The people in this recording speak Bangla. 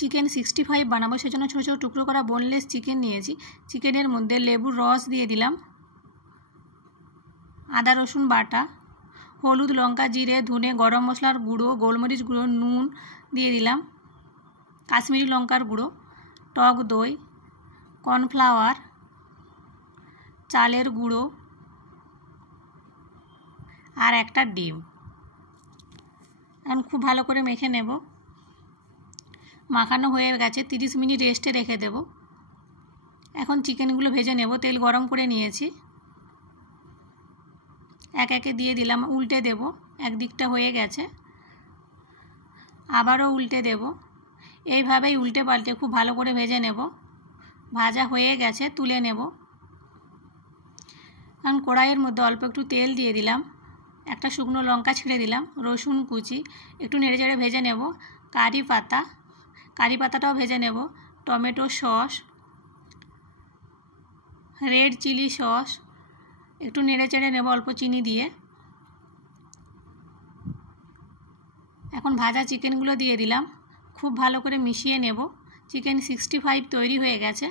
চিকেন 65 বানাবো, সেজন্য ছোটো ছোটো টুকরো করা বোনলেস চিকেন নিয়েছি। চিকেনের মধ্যে লেবুর রস দিয়ে দিলাম, আদা রসুন বাটা, হলুদ লঙ্কা জিরে ধনে গরম মশলার গুঁড়ো, গোলমরিচ গুঁড়ো, নুন দিয়ে দিলাম, কাশ্মীরি লঙ্কার গুঁড়ো, টক দই, কর্নফ্লাওয়ার, চালের গুঁড়ো আর একটা ডিম। এখন খুব ভালো করে মেখে নেব। মাখানো হয়ে গেছে, 30 মিনিট রেস্টে রেখে দেব। এখন চিকেনগুলো ভেজে নেব। তেল গরম করে নিয়েছি, এক একে দিয়ে দিলাম, উল্টে দেব। একদিকটা হয়ে গেছে, আবারও উল্টে দেব। এইভাবেই উল্টে পাল্টে খুব ভালো করে ভেজে নেব। ভাজা হয়ে গেছে, তুলে নেব। এখন কড়াইয়ের মধ্যে অল্প একটু তেল দিয়ে দিলাম, একটা শুকনো লঙ্কা ছিঁড়ে দিলাম, রসুন কুচি একটু নেড়েচেড়ে ভেজে নেব, কারি পাতাটাও ভেজে নেব, tomato sauce, red chilli sauce একটু নেড়েচেড়ে নেব অল্প চিনি দিয়ে। এখন ভাজা চিকেনগুলো দিয়ে দিলাম, খুব ভালো করে মিশিয়ে নেব। চিকেন 65 তৈরি হয়ে গেছে।